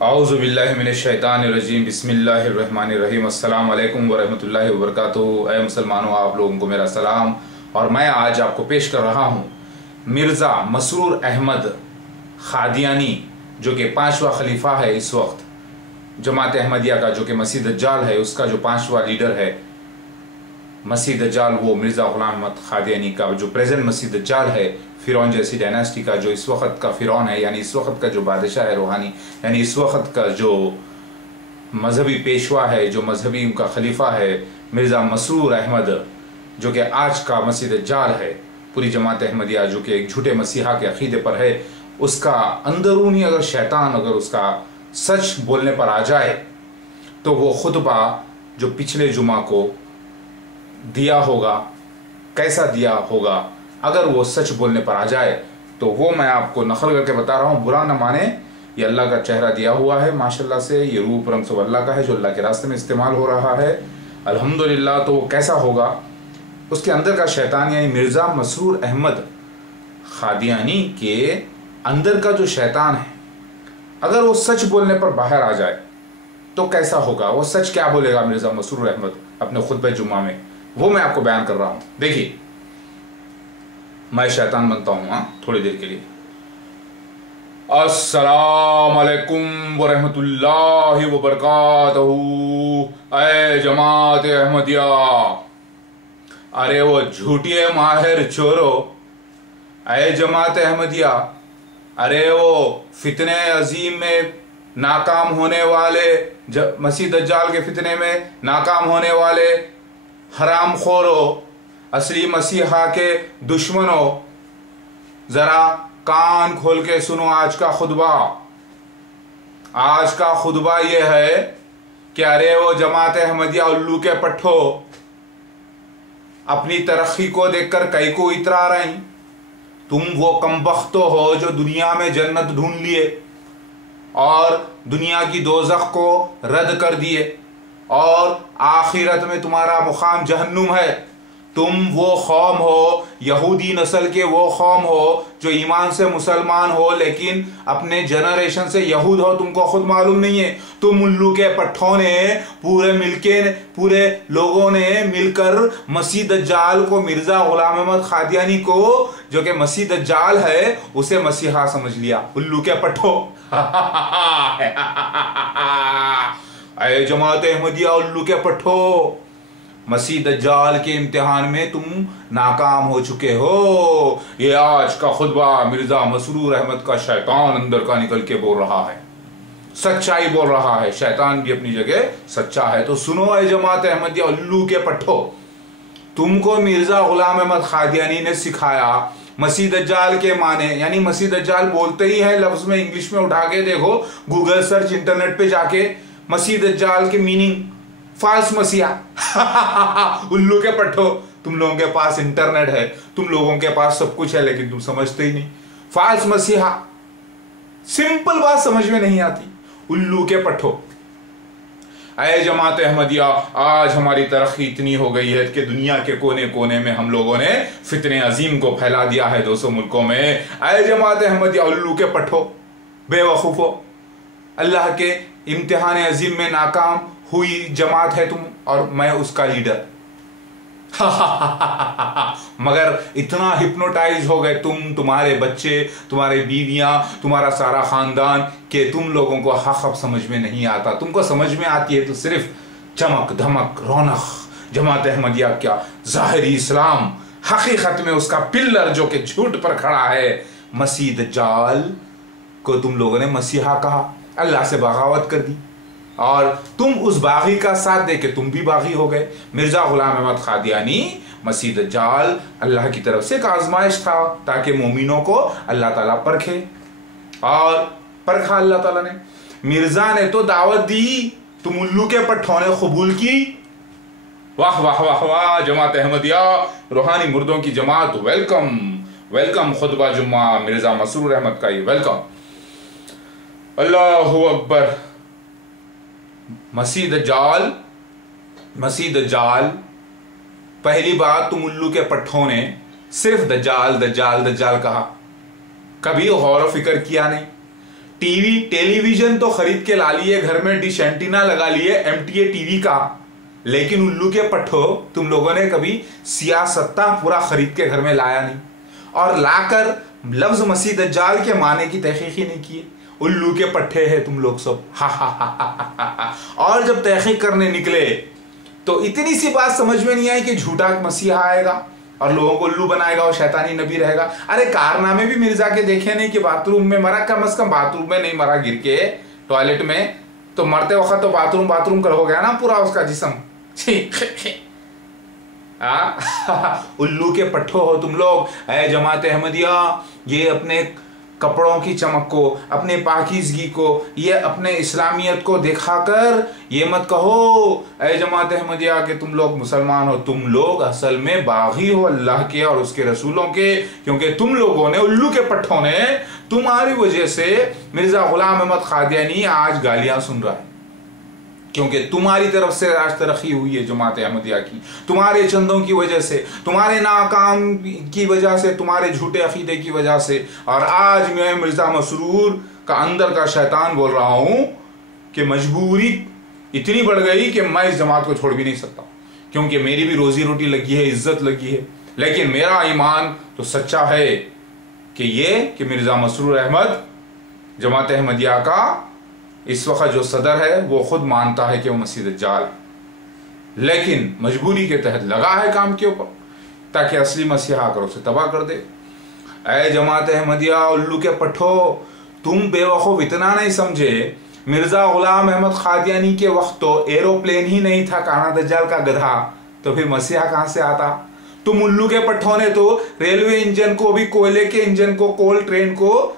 औज़ुबिल्लाहि मिनश्शैतानिर्रजीम बिस्मिल्लाहिर्रहमानिर्रहीम अस्सलामु अलैकुम वरहमतुल्लाहि वबरकातुहू। ऐ मुसलमानों, आप लोगों को मेरा सलाम। और मैं आज आपको पेश कर रहा हूँ मिर्ज़ा मसरूर अहमद क़ादियानी, जो कि 5वां खलीफा है इस वक्त जमात अहमदिया का, जो कि मसीह दज्जाल है उसका जो 5वां लीडर है मसीह दज्जाल, वो मिर्ज़ा ग़ुलाम अहमद क़ादियानी का जो प्रेजेंट मसीह दज्जाल है, फ़िरौन जैसी डायनेस्टी का जो इस वक्त का फ़िरौन है, यानी इस वक्त का जो बादशाह है रूहानी, यानी इस वक्त का जो मजहबी पेशवा है, जो मजहबी उनका खलीफा है मिर्ज़ा मसरूर अहमद, जो कि आज का मसीह दज्जाल है। पूरी जमात अहमदिया जो कि एक झूठे मसीहा के अक़ीदे पर है, उसका अंदरूनी अगर शैतान अगर उसका सच बोलने पर आ जाए तो वो खुतबा जो पिछले जुमा को दिया होगा, कैसा दिया होगा, अगर वो सच बोलने पर आ जाए तो वो मैं आपको नकल करके बता रहा हूँ। बुरा न माने, ये अल्लाह का चेहरा दिया हुआ है माशाल्लाह से, ये रूप रंग सब अल्लाह का है जो अल्लाह के रास्ते में इस्तेमाल हो रहा है अल्हम्दुलिल्लाह। तो वो कैसा होगा, उसके अंदर का शैतान यानी मिर्ज़ा मसरूर अहमद क़ादियानी के अंदर का जो शैतान है, अगर वो सच बोलने पर बाहर आ जाए तो कैसा होगा, वो सच क्या बोलेगा मिर्ज़ा मसरूर अहमद अपने खुतबे जुम्मा में, वो मैं आपको बयान कर रहा हूँ। देखिए, मैं शैतान बनता हूँ थोड़ी देर के लिए। अस्सलाम वालेकुम वरहमतुल्लाहि वबरकातुहू। ऐ जमात अहमदिया, अरे वो झूठिए माहिर चोरो, ऐ जमात अहमदिया, अरे वो फितने अजीम में नाकाम होने वाले, मसीह दज्जाल के फितने में नाकाम होने वाले हराम खोरो, असली मसीहा के दुश्मनों, ज़रा कान खोल के सुनो आज का खुतबा। आज का खुतबा ये है कि अरे वो जमात अहमदिया उल्लू के पट्ठो, अपनी तरक्की को देखकर कई को इतरा रही। तुम वो कमबख्तो हो जो दुनिया में जन्नत ढूंढ लिए और दुनिया की दोज़ख को रद्द कर दिए और आखिरत में तुम्हारा मुकाम जहन्नुम है। तुम वो कौम हो, यहूदी नस्ल के वो कौम हो जो ईमान से मुसलमान हो लेकिन अपने जनरेशन से यहूद हो, तुमको खुद मालूम नहीं है। तुम उल्लू के पट्ठों ने पूरे लोगों ने मिलकर मसीह दज्जाल को, मिर्ज़ा ग़ुलाम अहमद क़ादियानी को जो कि मसीह दज्जाल है, उसे मसीहा समझ लिया। उल्लू के पट्ठो ऐ जमात अहमदिया उल्लू के पट्ठो, मसीह दज्जाल के इम्तिहान में तुम नाकाम हो चुके हो। ये आज का खुतबा मिर्ज़ा मसरूर अहमद का शैतान अंदर का निकल के बोल रहा है, सच्चाई बोल रहा है। शैतान भी अपनी जगह सच्चा है। तो सुनो ऐ जमात अहमदिया उल्लू के पट्ठो, तुमको मिर्ज़ा ग़ुलाम अहमद क़ादियानी ने सिखाया मसीह दज्जाल के माने, यानी मसीह दज्जाल बोलते ही है लफ्ज़ में, इंग्लिश में उठा के देखो, गूगल सर्च, इंटरनेट पे जाके मसीह दज्जाल के मीनिंग, फाल्स मसीहा उल्लू के पट्ठो। तुम लोगों के पास इंटरनेट है, तुम लोगों के पास सब कुछ है, लेकिन तुम समझते ही नहीं। फाल्स मसीहा, सिंपल बात समझ में नहीं आती। उल्लू के पट्ठो। ऐ जमात अहमदिया, आज हमारी तरक्की इतनी हो गई है कि दुनिया के कोने कोने में हम लोगों ने फितने अजीम को फैला दिया है 200 मुल्कों में। ऐ जमात अहमदिया उल्लू के पट्ठो, बेवकूफ़ो, अल्लाह के इम्तिहान अजीम में नाकाम हुई जमात है तुम और मैं उसका लीडर। मगर इतना हिप्नोटाइज हो गए तुम, तुम्हारे बच्चे, तुम्हारे बीवियां, तुम्हारा सारा खानदान, कि तुम लोगों को हक अब समझ में नहीं आता। तुमको समझ में आती है तो सिर्फ चमक धमक रौनक। जमात अहमदिया क्या ज़ाहिरी इस्लाम, हकीकत में उसका पिल्लर जो कि झूठ पर खड़ा है, मसीह दज्जाल को तुम लोगों ने मसीहा कहा, अल्लाह से बगावत कर दी और तुम उस बागी का साथ दे के तुम भी बागी हो गए। मिर्ज़ा ग़ुलाम अहमद क़ादियानी, मसीह दज्जाल अल्लाह की तरफ से एक आजमाइश था ताकि मोमिनों को अल्लाह ताला परखे, और परखा अल्लाह ताला ने। मिर्ज़ा ने तो दावत दी, तुम उल्लू के पट्ठों ने कबूल की। वाह वाह वाह वाह जमात अहमदिया, रूहानी मुर्दों की जमात, वेलकम वेलकम। खुतबा जुम्मा मिर्ज़ा मसरूर अहमद का ये वेलकम। अल्लाहु अकबर। मसीह दज्जाल, पहली बात तुम उल्लू के पट्ठों ने सिर्फ दज्जाल दज्जाल दज्जाल कहा, कभी गौर व फिक्र किया नहीं। टीवी टेलीविजन तो खरीद के ला लिए, घर में डिश एंटीना लगा लिए MTA टीवी का, लेकिन उल्लू के पट्ठो तुम लोगों ने कभी सियासत्ता पूरा खरीद के घर में लाया नहीं, और लाकर लफ्ज मसीह दज्जाल के माने की तहकीक ही नहीं की। उल्लू के पट्टे हैं तुम लोग सब। और जब तहकीक करने निकले तो इतनी सी बात समझ में नहीं आई कि झूठा मसीहा आएगा और लोगों को उल्लू बनाएगा और शैतानी नबी रहेगा। अरे कारनामे भी मिर्जा के देखे नहीं कि बाथरूम में मरा, कम से कम बाथरूम में नहीं मरा गिर के, टॉयलेट में तो मरते वक्त तो बाथरूम कर हो गया ना पूरा उसका जिस्म। उल्लू के पट्ठो हो तुम लोग। ऐ जमात अहमदिया, ये अपने कपड़ों की चमक को, अपने पाकीज़गी को, ये अपने इस्लामियत को दिखाकर ये मत कहो ऐ जमात अहमदिया कि तुम लोग मुसलमान हो। तुम लोग असल में बागी हो अल्लाह के और उसके रसूलों के, क्योंकि तुम लोगों ने, उल्लू के पट्ठों ने, तुम्हारी वजह से मिर्जा गुलाम अहमद कादियानी आज गालियां सुन रहा है, क्योंकि तुम्हारी तरफ से आज तरक्की हुई है जमात अहमदिया की, तुम्हारे चंदों की वजह से, तुम्हारे नाकाम की वजह से, तुम्हारे झूठे अकीदे की वजह से। और आज मैं मिर्जा मसरूर का अंदर का शैतान बोल रहा हूं कि मजबूरी इतनी बढ़ गई कि मैं इस जमात को छोड़ भी नहीं सकता, क्योंकि मेरी भी रोजी रोटी लगी है, इज्जत लगी है। लेकिन मेरा ईमान तो सच्चा है कि मिर्जा मसरूर अहमद जमात अहमदिया का इस वक्त जो सदर है वो खुद मानता है कि वो मसीह दज्जाल है, लेकिन मजबूरी के तहत लगा है काम के ऊपर ताकि असली मसीहा आकर उसे तबाह कर दे। ऐ जमात अहमदिया, उल्लू के पट्ठो, तुम बेवकूफ इतना नहीं समझे, मिर्जा गुलाम अहमद कादियानी के वक्त तो एरोप्लेन ही नहीं था, काना दज्जाल का गधा, तो फिर मसीहा कहां से आता। तुम उल्लू के पट्ठों ने तो रेलवे इंजन को भी, कोयले के इंजन को, कोल ट्रेन को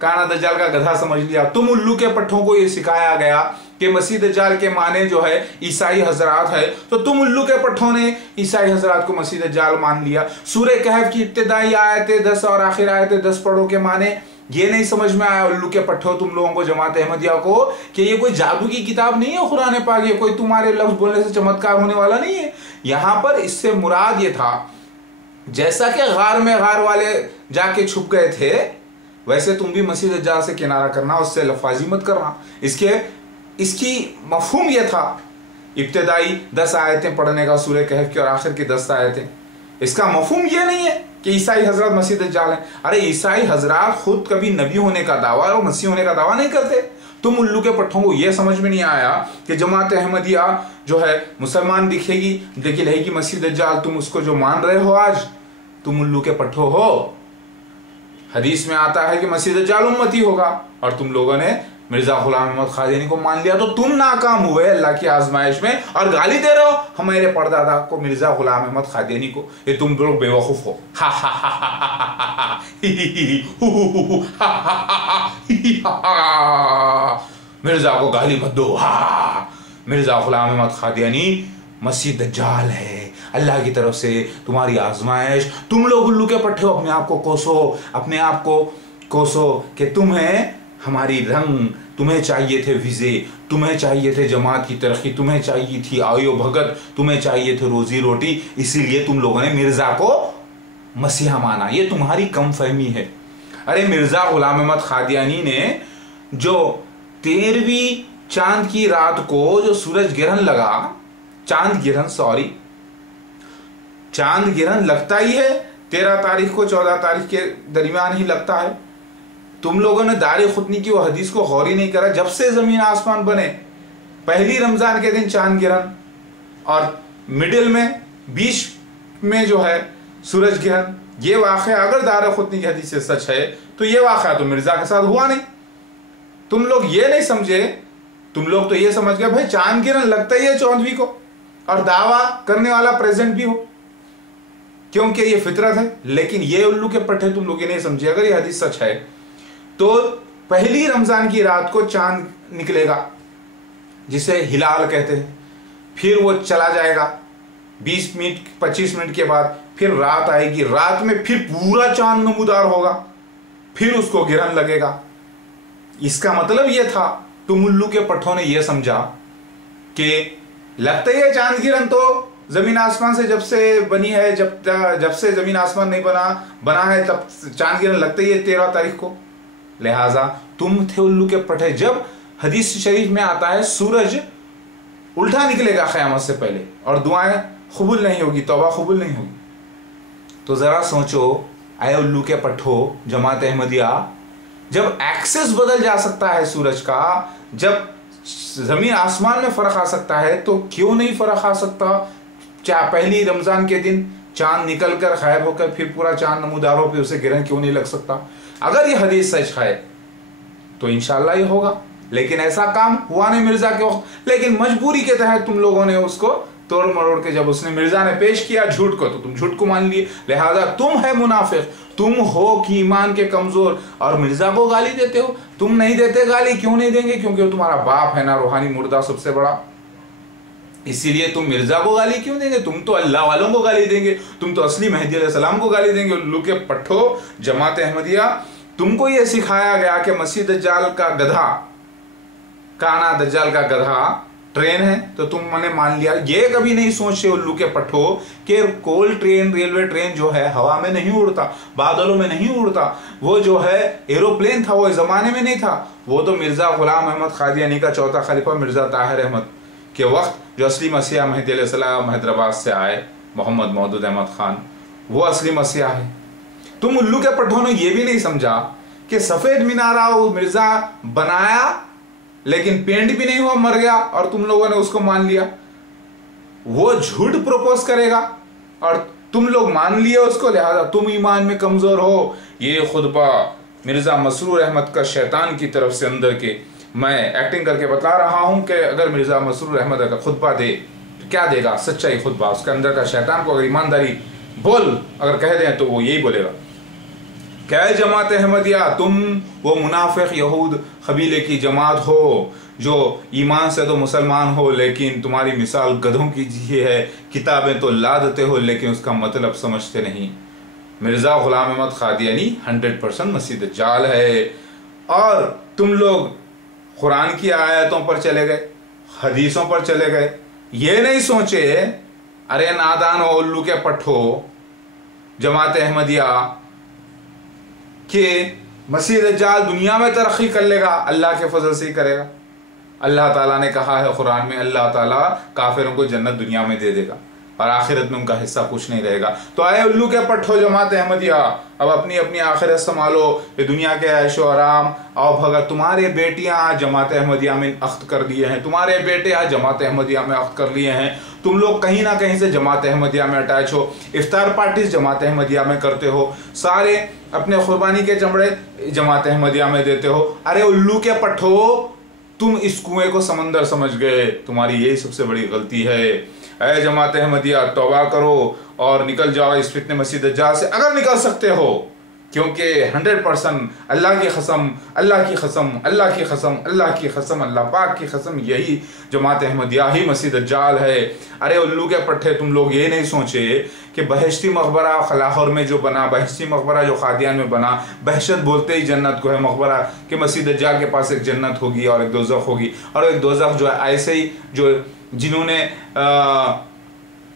काना दज्जाल का गधा समझ लिया। तुम उल्लू के पट्ठों को ये सिखाया गया कि मसीह दज्जाल के माने जो है ईसाई हजरात है, तो तुम उल्लू के पट्ठों ने ईसाई हजरात को मसीह दज्जाल मान लिया। सूरह कहफ की इब्तिदाई आयतें 10 और आखिर आयतें 10 पढ़ो के माने ये नहीं समझ में आया उल्लू के पट्ठों तुम लोगों को, जमात अहमदिया को, कि ये कोई जादू की किताब नहीं है कुरान पाक, ये कोई तुम्हारे लफ्ज बोलने से चमत्कार होने वाला नहीं है। यहां पर इससे मुराद ये था, जैसा कि गार में गार वाले जाके छुप गए थे, वैसे तुम भी मसीह दज्जाल से किनारा करना, उससे लफाजी मत करना। इसकी मफहूम यह था, इब्तिदाई 10 आयतें पढ़ने का सूरह कहफ की और आखिर की 10 आयतें, इसका मफहूम यह नहीं है कि ईसाई हजरत मसीह दज्जाल है। अरे ईसाई हजरत खुद कभी नबी होने का दावा और मसीह होने का दावा नहीं करते। तुम उल्लू के पट्ठों को यह समझ में नहीं आया कि जमात अहमदिया जो है मुसलमान दिखेगी लेकिन रहेगी मसीह दज्जाल, तुम उसको जो मान रहे हो आज, तुम उल्लू के पट्ठो हो। हदीस में आता है कि मसीह दज्जाल उम्मती होगा, और तुम लोगों ने मिर्जा गुलाम अहमद कादियानी को मान लिया, तो तुम नाकाम हुए अल्लाह की आजमाइश में, और गाली दे रहे हो हमारे परदादा को, मिर्जा गुलाम अहमद कादियानी को। ये तुम लोग बेवकूफ हो। मिर्जा को गाली मत दो। मिर्जा गुलाम अहमद कादियानी मसीह दज्जाल है, अल्लाह की तरफ से तुम्हारी आजमाइश। तुम लोग उल्लू के पट्टे हो, अपने आप को कोसो, अपने आप को कोसो कि तुम्हें हमारी रंग, तुम्हें चाहिए थे विजे, तुम्हें चाहिए थे जमात की तरक्की, तुम्हें चाहिए थी आयो भगत, तुम्हें चाहिए थे रोजी रोटी, इसीलिए तुम लोगों ने मिर्जा को मसीहा माना। ये तुम्हारी कम फहमी है। अरे मिर्जा गुलाम अहमद कादियानी ने जो 13वीं चांद की रात को जो सूरज ग्रहण लगा, चांद ग्रहण लगता ही है 13 तारीख को, 14 तारीख के दरमियान ही लगता है। तुम लोगों ने दारे खुतनी की वो हदीस को गौर ही नहीं करा। जब से जमीन आसमान बने, पहली रमजान के दिन चांद ग्रहण, और मिडिल में, बीच में जो है सूरज ग्रहण, ये वाक़या अगर दारे खुतनी की हदीस से सच है तो ये वाक़या तो मिर्जा के साथ हुआ नहीं। तुम लोग ये नहीं समझे, तुम लोग तो ये समझ गए भाई चांद ग्रहण लगता ही है 14वीं को, और दावा करने वाला प्रेजेंट भी हो, क्योंकि ये फितरत है। लेकिन ये उल्लू के पट्टे तुम लोग ये नहीं समझे। अगर ये हदीस सच है तो पहली रमजान की रात को चांद निकलेगा, जिसे हिलाल कहते हैं, फिर वो चला जाएगा 20 मिनट 25 मिनट के बाद, फिर रात आएगी, रात में फिर पूरा चांद नमूदार होगा, फिर उसको ग्रहण लगेगा। इसका मतलब ये था, तुम उल्लू के पट्टों ने यह समझा कि लगता ही है चांद ग्रहण तो जमीन आसमान से जब से बनी है, जब से जमीन आसमान नहीं बना है तब चांद ग्रहण लगता ही है 13 तारीख को। लिहाजा तुम थे उल्लू के पट्टे। जब हदीस शरीफ में आता है सूरज उल्टा निकलेगा क़यामत से पहले और दुआएं कबूल नहीं होगी, तौबा कबूल नहीं होगी, तो ज़रा सोचो आए उल्लू के पट्ठो जमात अहमदिया, जब एक्सेस बदल जा सकता है सूरज का, जब ज़मीन आसमान में फ़र्क आ सकता है, तो क्यों नहीं फ़र्क आ सकता पहली रमज़ान के दिन चांद निकल कर गायब होकर फिर पूरा चांद नमूदारों पे उसे गिरहन क्यों नहीं लग सकता? अगर ये हदीस सच है तो इंशाल्लाह ये होगा, लेकिन ऐसा काम हुआ नहीं मिर्जा के वक्त। लेकिन मजबूरी के तहत तुम लोगों ने उसको तोड़ मरोड़ के, जब उसने मिर्जा ने पेश किया झूठ को, तो तुम झूठ को मान लिए, लिहाजा तुम है मुनाफिक, तुम हो कि ईमान के कमजोर, और मिर्जा को गाली देते हो। तुम नहीं देते गाली, क्यों नहीं देंगे? क्योंकि वो तुम्हारा बाप है ना, रूहानी मुर्दा सबसे बड़ा, इसीलिए तुम मिर्जा को गाली क्यों देंगे? तुम तो अल्लाह वालों को गाली देंगे, तुम तो असली मेहदी अलैहिस्सलाम को गाली देंगे। उल्लू के पट्ठो जमात अहमदिया, तुमको यह सिखाया गया कि मसीह दज्जाल का गधा, काना दज्जाल का गधा ट्रेन है, तो तुमने मान लिया। ये कभी नहीं सोचे उल्लू के पट्ठो कि कोल ट्रेन, रेलवे ट्रेन जो है हवा में नहीं उड़ता, बादलों में नहीं उड़ता, वो जो है एरोप्लेन था, वो इस जमाने में नहीं था। वो तो मिर्जा गुलाम अहमद कादियानी का चौथा खलीफा मिर्जा ताहिर अहमद के वक्त, जो असली मसीहा मेहदी अलैहिस्सलाम हैदराबाद से आए, मोहम्मद मौदूद अहमद खान, वो असली मसीहा है। तुम उल्लू के पट्ठों ने यह भी नहीं समझा कि सफेद मीनारा वो मिर्जा बनाया लेकिन पेंट भी नहीं हुआ, मर गया, और तुम लोगों ने उसको मान लिया। वो झूठ प्रपोज करेगा और तुम लोग मान लिए उसको, लिहाजा तुम ईमान में कमजोर हो। ये खुतबा मिर्जा मसरूर अहमद का शैतान की तरफ से अंदर के मैं एक्टिंग करके बता रहा हूं कि अगर मिर्जा मसरूर अहमद अगर खुतबा दे तो क्या देगा? सच्चा ही खुतबा। उसके अंदर का शैतान को अगर ईमानदारी बोल अगर कह दें तो वो यही बोलेगा, क्या है जमात अहमदिया, तुम वो मुनाफिक यहूद कबीले की जमात हो जो ईमान से तो मुसलमान हो, लेकिन तुम्हारी मिसाल गधों की जी है, किताबें तो ला देते हो लेकिन उसका मतलब समझते नहीं। मिर्जा गुलाम अहमद कादियानी 100% मसीह दज्जाल है, और तुम लोग कुरान की आयतों पर चले गए, हदीसों पर चले गए, ये नहीं सोचे अरे नादान और उल्लू के पट्ठो जमात अहमदिया कि मसीह दज्जाल दुनिया में तरक्की कर लेगा, अल्लाह के फजल से ही करेगा। अल्लाह ताला ने कहा है कुरान में, अल्लाह ताला काफिरों को जन्नत दुनिया में दे देगा और आखिरत में उनका हिस्सा कुछ नहीं रहेगा। तो आए उल्लू के पट्ठो जमात अहमदिया, अब अपनी अपनी आखिरत संभालो, ये दुनिया के ऐशो आराम आओ भगत। तुम्हारे बेटियां आज जमात अहमदिया में अख्त कर लिए हैं, तुम्हारे बेटे आज जमात अहमदिया में अख्त कर लिए हैं, तुम लोग कहीं ना कहीं से जमात अहमदिया में अटैच हो, इफ्तार पार्टीज जमात अहमदिया में करते हो, सारे अपने कुर्बानी के चमड़े जमात अहमदिया में देते हो। अरे उल्लू के पट्ठो, तुम इस कुएं को समंदर समझ गए, तुम्हारी यही सबसे बड़ी गलती है। ऐ जमात अहमदिया, तौबा करो और निकल जाओ इस फितने मसीह दज्जाल से, अगर निकल सकते हो, क्योंकि 100% अल्लाह की कसम, अल्लाह की कसम, अल्लाह की कसम, अल्लाह की कसम, अल्लाह पाक की कसम, यही जमात अहमदिया ही मसीह दज्जाल है। अरे उल्लू के पट्टे, तुम लोग ये नहीं सोचे कि बहश्ती मकबरा लाहौर में जो बना, बहश्ती मकबरा जो कादियान में बना, बहशत बोलते ही जन्नत को है मकबरा, कि मसीह दज्जाल के पास एक जन्नत होगी और एक दोज़ख होगी, और एक दोज़ख जो है ऐसे ही जो जिन्होंने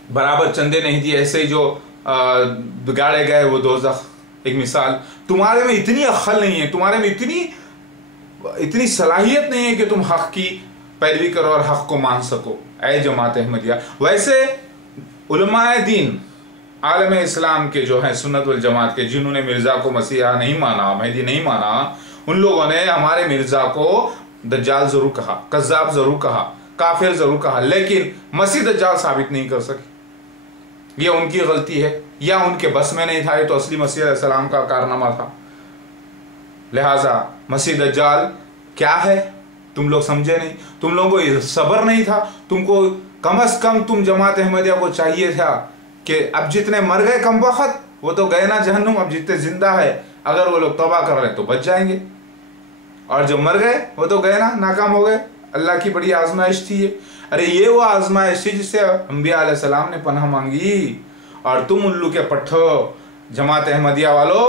बराबर चंदे नहीं दिए, ऐसे ही जो बिगाड़े गए वो दोज़ख। एक मिसाल, तुम्हारे में इतनी अक्ल नहीं है, तुम्हारे में इतनी सलाहियत नहीं है कि तुम हक की पैरवी करो और हक को मान सको। ऐ जमात अहमदिया, वैसे उलमाए दीन आलम इस्लाम के जो हैं सुन्नत वल जमात के, जिन्होंने मिर्जा को मसीहा नहीं माना, मेहदी नहीं माना, उन लोगों ने हमारे मिर्जा को दज्जाल जरूर कहा, कज़्ज़ाब जरूर कहा, काफिर जरूर कहा, लेकिन मसीह दज्जाल साबित नहीं कर सके। ये उनकी गलती है या उनके बस में नहीं था, ये तो असली मसीह अलैहिस्सलाम का कारनामा था। लिहाजा मसीह दज्जाल क्या है तुम लोग समझे नहीं, तुम लोगों को सब्र नहीं था, तुमको कम से कम तुम जमात अहमदिया को चाहिए था कि अब जितने मर गए कम वक्त वो तो गए ना जहन्नुम, अब जितने जिंदा है अगर वो लोग तौबा कर रहे तो बच जाएंगे, और जो मर गए वो तो गए ना, नाकाम हो गए। अल्लाह की बड़ी आजमाइश थी ये। अरे ये वो आजमाइश थी जिससे अंबिया अलैहिस्सलाम ने पनाह मांगी, और तुम उल्लू के पट्ठो जमात अहमदिया वालों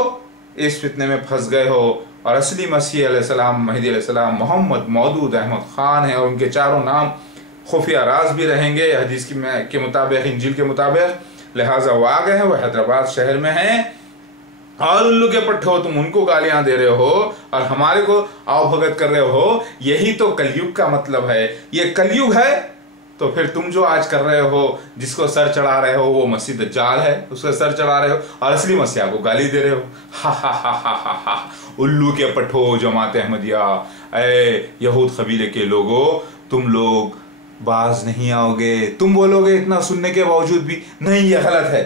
इस फितने में फंस गए हो। और असली मसीह अलैहिस्सलाम मेहदी अलैहिस्सलाम मोहम्मद मौदूद अहमद खान है, और उनके चारों नाम खुफिया राज भी रहेंगे हदीस के मुताबिक, इंजील के मुताबिक। लिहाजा वो आ गए हैं, वो हैदराबाद शहर में हैं, और उल्लू के पट्टे हो, तुम उनको गालियां दे रहे हो और हमारे को आवभगत कर रहे हो। यही तो कलयुग का मतलब है। ये कलयुग है। तो फिर तुम जो आज कर रहे हो, जिसको सर चढ़ा रहे हो, वो मसीह दज्जाल है, उसका सर चढ़ा रहे हो और असली मसीहा को गाली दे रहे हो। हा हा हा हा हा हा। उल्लू के पट्टो जमात अहमदिया, ए यहूद कबीले के लोगों, तुम लोग बाज नहीं आओगे। तुम बोलोगे इतना सुनने के बावजूद भी नहीं, ये गलत है।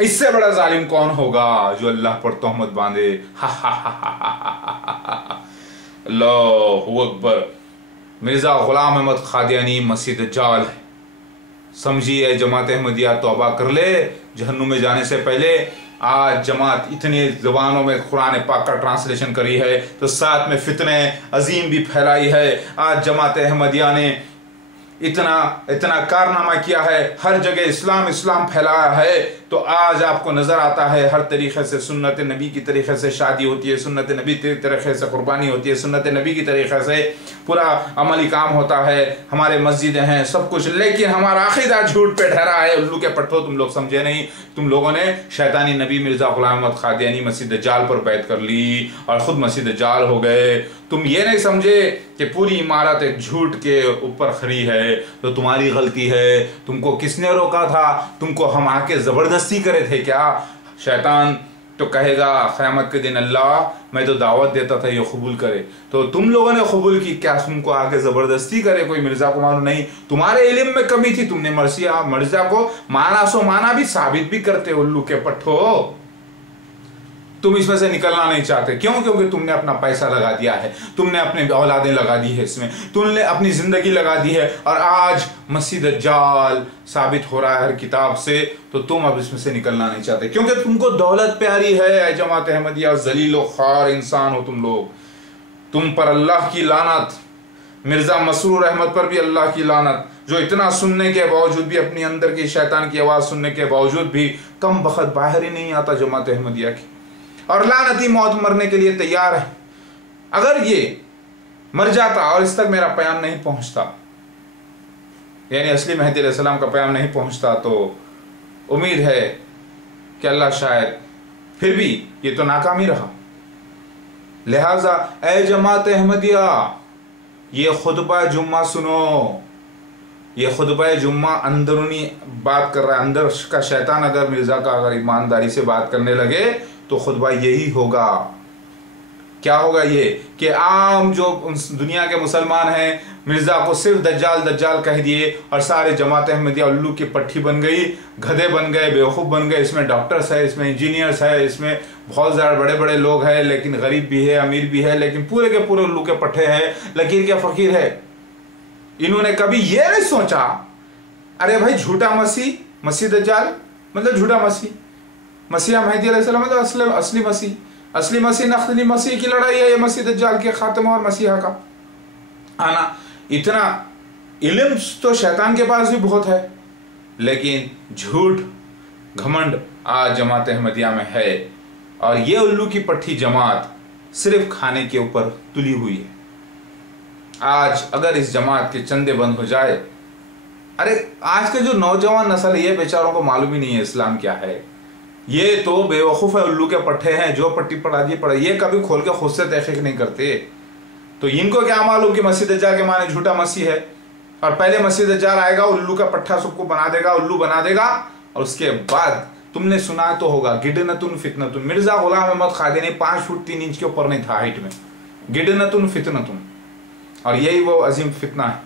इससे बड़ा जालिम कौन होगा जो अल्लाह पर तोहमत बांधे। हा हा हा हा हा। अल्लाहू अकबर। मिर्जा गुलाम अहमद कादियानी मसीह दज्जाल है। समझिए जमात अहमदिया, तौबा कर ले जहन्नुम में जाने से पहले। आज जमात इतनी ज़बानों में कुरान पाक का ट्रांसलेशन करी है, तो साथ में फितने अजीम भी फैलाई है। आज जमात अहमदिया ने इतना इतना कारनामा किया है, हर जगह इस्लाम इस्लाम फैलाया है। तो आज आपको नजर आता है हर तरीके से सुन्नत नबी की तरीके से शादी होती है, सुन्नत नबी की तरीके से कुर्बानी होती है, सुन्नत नबी की तरीके से पूरा अमली काम होता है, हमारे मस्जिदें हैं, सब कुछ। लेकिन हमारा अकीदा झूठ पे ठहरा है। उल्लू के पट्टो, तुम लोग समझे नहीं। तुम लोगों ने शैतानी नबी मिर्जा गुलाम अहमद कादियानी मसीह दज्जाल पर बैत कर ली और खुद मसीह दज्जाल हो गए। तुम ये नहीं समझे कि पूरी इमारत एक झूठ के ऊपर खड़ी है, तो तुम्हारी गलती है। तुमको किसने रोका था? तुमको हम आके जबरदस्ती करे थे क्या? शैतान तो कहेगा क़यामत के दिन, अल्लाह मैं तो दावत देता था ये कबूल करे, तो तुम लोगों ने कबूल की क्या? तुमको आके जबरदस्ती करे कोई? मिर्जा को मानो नहीं, तुम्हारे इल्म में कमी थी, तुमने मिर्जा को माना सो माना भी, साबित भी करते। उल्लू के पट्टो, तुम इसमें से निकलना नहीं चाहते। क्यों? क्योंकि तुमने अपना पैसा लगा दिया है, तुमने अपने औलादें लगा दी है इसमें, तुमने अपनी जिंदगी लगा दी है। और आज मसीह दज्जाल साबित हो रहा है हर किताब से, तो तुम अब इसमें से निकलना नहीं चाहते क्योंकि तुमको दौलत प्यारी है। जमात अहमदिया जलीलो ख्वार इंसान हो तुम लोग। तुम पर अल्लाह की लानत। मिर्जा मसरूर अहमद पर भी अल्लाह की लानत, जो इतना सुनने के बावजूद भी, अपनी अंदर की शैतान की आवाज़ सुनने के बावजूद भी कम बखत बाहर ही नहीं आता जमात अहमदिया की, और लानती मौत मरने के लिए तैयार है। अगर ये मर जाता और इस तक मेरा पैगाम नहीं पहुंचता, यानी असली मेहदी अलैहिस्सलाम का पैगाम नहीं पहुंचता, तो उम्मीद है कि अल्लाह शायद फिर भी, ये तो नाकामी रहा। लिहाजा ए जमात अहमदिया, ये खुतबा जुम्मा सुनो। ये खुतबा जुम्मा अंदरूनी बात कर रहा है। अंदर का शैतान अगर मिर्जा का अगर ईमानदारी से बात करने लगे तो खुतबा यही होगा। क्या होगा? ये कि आम जो दुनिया के मुसलमान हैं, मिर्जा को सिर्फ दज्जाल दज्जाल कह दिए और सारे जमात अहमदिया उल्लू की पट्टी बन गई, गधे बन गए, बेवकूफ़ बन गए। इसमें डॉक्टर्स है, इसमें इंजीनियर्स है, इसमें बहुत ज़्यादा बड़े बड़े लोग हैं, लेकिन गरीब भी है, अमीर भी है, लेकिन पूरे के पूरे उल्लू के पट्टे हैं, लकीर के फ़कीर है। इन्होंने कभी ये नहीं सोचा, अरे भाई झूठा मसीह, मसीह दज्जाल मतलब झूठा मसीह, मसीहा मेहदी अलैहिस्सलाम मतलब असली मसीह, असली मसीह नकली मसीह की लड़ाई है ये मसीह दज्जाल के खात्मा और मसीहा का आना। इतना इल्म तो शैतान के पास भी बहुत है, लेकिन झूठ घमंड आज जमात अहमदिया में है। और ये उल्लू की पट्टी जमात सिर्फ खाने के ऊपर तुली हुई है। आज अगर इस जमात के चंदे बंद हो जाए, अरे आज के जो नौजवान नस्ल है, ये बेचारों को मालूम ही नहीं है इस्लाम क्या है। ये तो बेवकूफ़ है, उल्लू के पट्टे हैं, जो पट्टी पढ़ा दी पढ़ा, ये कभी खोल के खुद से तहकीक नहीं करते। तो इनको क्या मालूम कि मसीह दज्जाल के माने झूठा मसीह है, और पहले मसीह दज्जाल आएगा, उल्लू का पट्टा सबको बना देगा, उल्लू बना देगा, और उसके बाद तुमने सुना तो होगा गिडनतुन फितनतुन। मिर्जा गुलाम अहमद कादियानी 5 फुट 3 इंच के ऊपर नहीं था हाइट में। गिडनतुन फितनतुन, और यही वो अजीम फितना है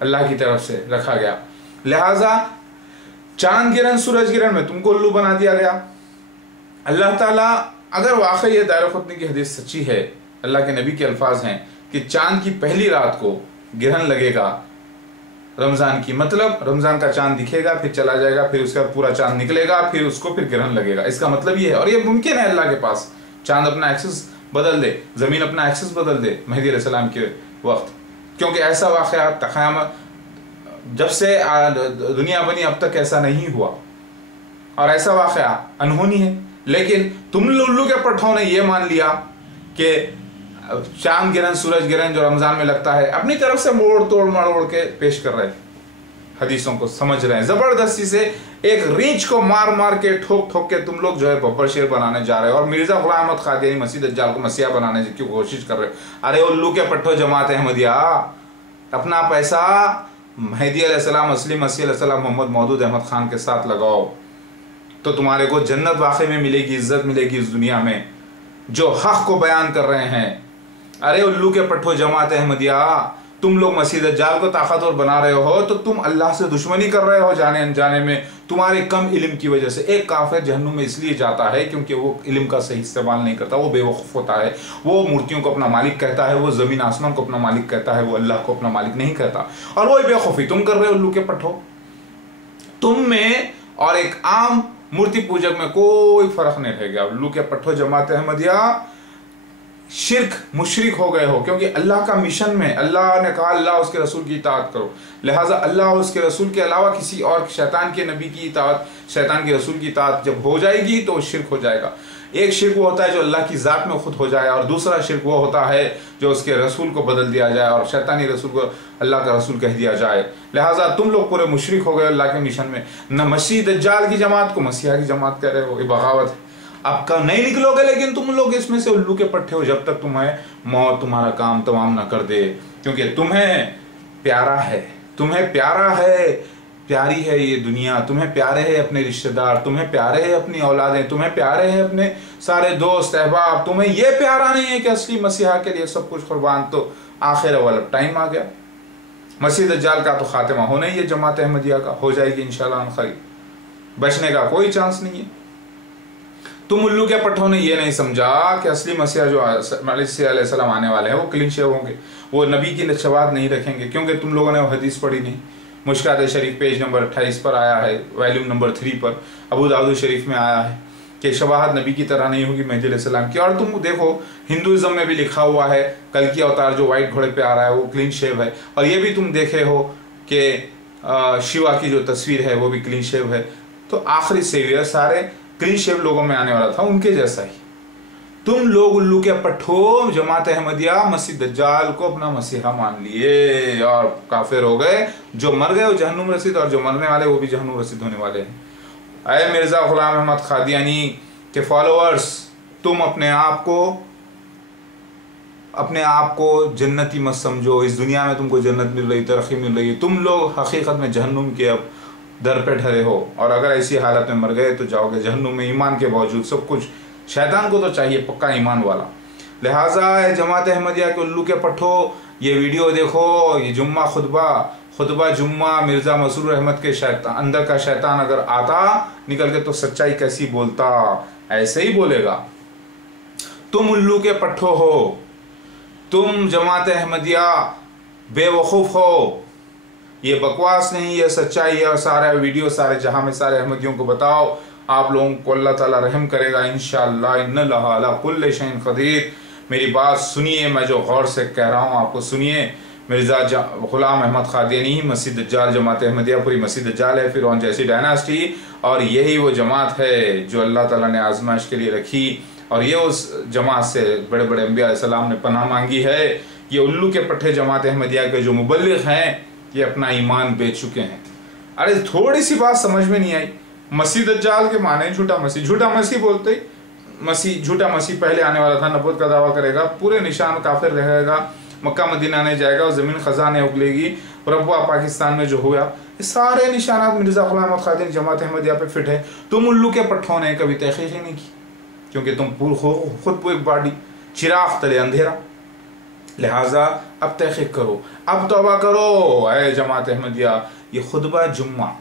अल्लाह की तरफ से रखा गया। लिहाजा चांद गिरन सूरज गिरन में तुमको उल्लू बना दिया गया। अल्लाह ताला, अगर वाकई ये दारुक़ुतनी की हदीस सच्ची है, अल्लाह के नबी के अल्फाज हैं कि चांद की पहली रात को गिरहन लगेगा रमज़ान की, मतलब रमज़ान का चांद दिखेगा, फिर चला जाएगा, फिर उसका पूरा चांद निकलेगा, फिर उसको फिर गिरहन लगेगा। इसका मतलब ये है, और ये मुमकिन है अल्लाह के पास। चांद अपना एक्सिस बदल दे, ज़मीन अपना एक्सिस बदल दे मेहदी अलैहिस्सलाम के वक्त, क्योंकि ऐसा वाक़या क़यामत जब से दुनिया बनी अब तक ऐसा नहीं हुआ, और ऐसा वाक़या अनहोनी है। लेकिन तुम उल्लू के पट्टों ने ये मान लिया कि चांद गिरन सूरज गिरन जो रमज़ान में लगता है, अपनी तरफ से मोड़ तोड़ मड़ोड़ के पेश कर रहे। हदीसों को समझ रहे हैं। ज़बरदस्ती से एक रीछ को मार मार के ठोक ठोक के तुम लोग जो है बब्बर शेर बनाने जा रहे हो, और मिर्ज़ा ग़ुलाम अहमद क़ादियानी मसीह दज्जाल को मसीहा बनाने की क्यों कोशिश कर रहे हो। अरे उल्लू के पट्टो जमात अहमदिया, अपना पैसा मेहदी अलैहिस्सलाम, असली मसीह अलैहिस्सलाम मोहम्मद मौदूद अहमद ख़ान के साथ लगाओ तो तुम्हारे को जन्नत वाकई में मिलेगी, इज्जत मिलेगी इस दुनिया में, जो हक़ को बयान कर रहे हैं। अरे उल्लू के पट्टो जमात अहमदिया, तुम लोग मसीह दज्जाल को ताकतवर बना रहे हो तो तुम अल्लाह से दुश्मनी कर रहे हो जाने अनजाने में, तुम्हारे कम इल्म की वजह से। एक काफिर जहन्नुम में इसलिए जाता है क्योंकि वो इल्म का सही इस्तेमाल नहीं करता, वो बेवकूफ़ होता है, वो मूर्तियों को अपना मालिक कहता है, वो ज़मीन आसमान को अपना मालिक कहता है, वो अल्लाह को अपना मालिक नहीं कहता। और वही बेवकूफ़ी तुम कर रहे हो उल्लू के पट्टो। तुम में और एक आम मूर्ति पूजक में कोई फ़र्क नहीं रह गया। उल्लू के पट्टो जमात अहमदिया शिर्क मुशरिक हो गए हो, क्योंकि अल्लाह का मिशन में अल्लाह ने कहा अल्लाह उसके रसूल की इताअत करो, लिहाजा अल्लाह उसके रसूल के अलावा किसी और शैतान के नबी की इताअत, शैतान के रसूल की इताअत जब हो जाएगी तो शिर्क हो जाएगा। एक शिर्क वो होता है जो अल्लाह की ज़ात में खुद हो जाए, और दूसरा शिर्क वो होता है जो उसके रसूल को बदल दिया जाए और शैतानी रसूल को अल्लाह का रसूल कह दिया जाए। लिहाजा तुम लोग पूरे मुशरिक हो गए अल्लाह के मिशन में। न मसीह दज्जाल की जमात को मसीहा की जमात कह रहे हो, ये बगावत है। अब का नहीं निकलोगे, लेकिन तुम लोग इसमें से उल्लू के पट्टे हो जब तक तुम्हें मौत तुम्हारा काम तमाम ना कर दे, क्योंकि तुम्हें प्यारा है, तुम्हें प्यारा है, प्यारी है ये दुनिया, तुम्हें प्यारे है अपने रिश्तेदार, तुम्हें प्यारे है अपनी औलादें, तुम्हें प्यारे हैं अपने सारे दोस्त अहबाब। तुम्हें ये प्यारा नहीं है कि असली मसीहा के लिए सब कुछ कुर्बान, तो आखिर वाला टाइम आ गया। मसीह दज्जाल का तो खात्मा होना ही है, जमात अहमदिया का हो जाएगी इंशाअल्लाह खैर, बचने का कोई चांस नहीं है। तुम उल्लू के पट्टों ने ये नहीं समझा कि असली मसीहा जो अलैहिस्सलाम आने वाले हैं वो क्लीन शेव होंगे, वो नबी की शवाहत नहीं रखेंगे, क्योंकि तुम लोगों ने वो हदीस पढ़ी नहीं। मुश्कात शरीफ पेज नंबर 28 पर आया है, वॉल्यूम नंबर 3 पर, अबू दाऊद शरीफ में आया है कि शवाहत नबी की तरह नहीं होगी मेहदी अलैहिस्सलाम की। और तुम देखो हिंदुज़म में भी लिखा हुआ है कल की अवतार जो वाइट घोड़े पे आ रहा है वो क्लीन शेव है, और ये भी तुम देखे हो कि शिवा की जो तस्वीर है वो भी क्लीन शेव है। तो आखिरी सेवियर सारे क्लीन शेव लोगों में आने वाला था, उनके जैसा ही तुम लोग उल्लू के पट्टो जमात अहमदिया मसीह दज्जाल को अपना मसीहा मान लिए और काफिर हो गए। जो मर गए वो जहन्नुम रसीद, और जो मरने वाले वो भी जहन्नुम रसीद होने वाले हैं। अय मिर्ज़ा ग़ुलाम अहमद क़ादियानी के फॉलोअर्स, तुम अपने आप को जन्नती मत समझो। इस दुनिया में तुमको जन्नत मिल रही, तरक्की मिल रही है, तुम लोग हकीकत में जहन्नुम के अब दर पे ठहरे हो, और अगर ऐसी हालत में मर गए तो जाओगे जहन्नुम में। ईमान के बावजूद सब कुछ, शैतान को तो चाहिए पक्का ईमान वाला। लिहाजा जमात अहमदिया के उल्लू के पट्टो, ये वीडियो देखो, ये जुम्मा खुतबा जुम्मा मिर्ज़ा मसरूर अहमद के अंदर का शैतान अगर आता निकल के तो सच्चाई कैसी बोलता, ऐसे ही बोलेगा। तुम उल्लू के पट्टो हो, तुम जमात अहमदिया बेवकूफ़ हो, ये बकवास नहीं, ये सच्चाई है। और सारा वीडियो सारे जहां में सारे अहमदियों को बताओ, आप लोगों को अल्लाह ताला रहम करेगा इंशाअल्लाह। इन्नल्लाह अला कुल्लि शैइन क़दीर। मेरी बात सुनिए, मैं जो गौर से कह रहा हूँ आपको सुनिए। मिर्ज़ा ग़ुलाम अहमद क़ादियानी मसीह दज्जाल जमात अहमदिया पूरी मसीह दज्जाल है, फ़िरौन जैसी डायनास्टी, और यही वो जमात है जो अल्लाह ताला ने आजमाइश के लिए रखी, और ये उस जमात से बड़े बड़े अंबिया अलैहिस्सलाम ने पनाह मांगी है। ये उल्लू के पट्टे जमात अहमदिया के जो मुबल्लिग़ हैं ये अपना ईमान बेच चुके हैं। अरे थोड़ी सी बात समझ में नहीं आई, मसीह दज्जाल के माने झूठा मसीह बोलते ही मसीह, झूठा मसीह पहले आने वाला था, नबूवत का दावा करेगा, पूरे निशान काफिर रहेगा, मक्का मदीना नहीं जाएगा और ज़मीन खजाने उगलेगी, रबुआ पाकिस्तान में जो हुआ, ये सारे निशानात मिर्ज़ा ग़ुलाम अहमद क़ादियानी जमात अहमदिया पे फिट है। तुम उल्लू के पट्टों ने कभी तहक़ीक़ ही नहीं की, क्योंकि तुम खुद एक बाडी चिराग तले अंधेरा। लिहाजा अब तहक़ीक़ करो, अब तौबा करो। अय जमात अहमदिया, ये खुतबा जुम्मा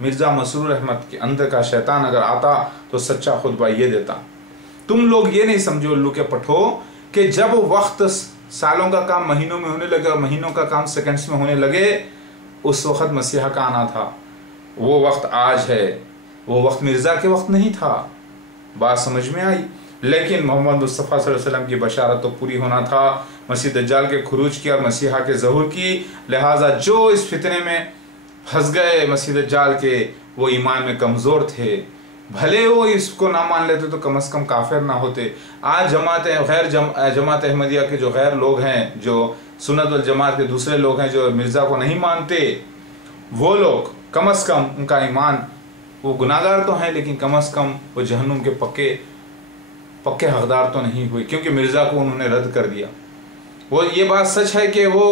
मिर्ज़ा मसरूर अहमद के अंदर का शैतान अगर आता तो सच्चा खुतबा ये देता। तुम लोग ये नहीं समझो उल्लू के पट्टो कि जब वक्त सालों का काम महीनों में होने लगे और महीनों का काम सेकंड्स में होने लगे, उस वक्त मसीहा का आना था। वो वक्त आज है, वो वक्त मिर्ज़ा के वक्त नहीं था। बात समझ में आई? लेकिन मोहम्मद मुस्तफ़ा सल्लल्लाहु अलैहि वसल्लम की बशारत तो पूरी होना था, मसीह दज्जाल के खुरूज की और मसीहा के ज़हूर की। लिहाजा जो इस फितने में फंस गए मसीह दज्जाल के, वो ईमान में कमज़ोर थे, भले वो इसको ना मान लेते तो कम से कम काफिर ना होते। आज जमात अहमदिया के जो गैर लोग हैं, जो सुन्नत वल जमात के दूसरे लोग हैं जो मिर्ज़ा को नहीं मानते, वो लोग कम अज़ कम उनका ईमान, वो गुनाहगार तो हैं लेकिन कम अज़ कम वो जहन्नुम के पक्के हकदार तो नहीं हुए, क्योंकि मिर्ज़ा को उन्होंने रद्द कर दिया। वो ये बात सच है कि वो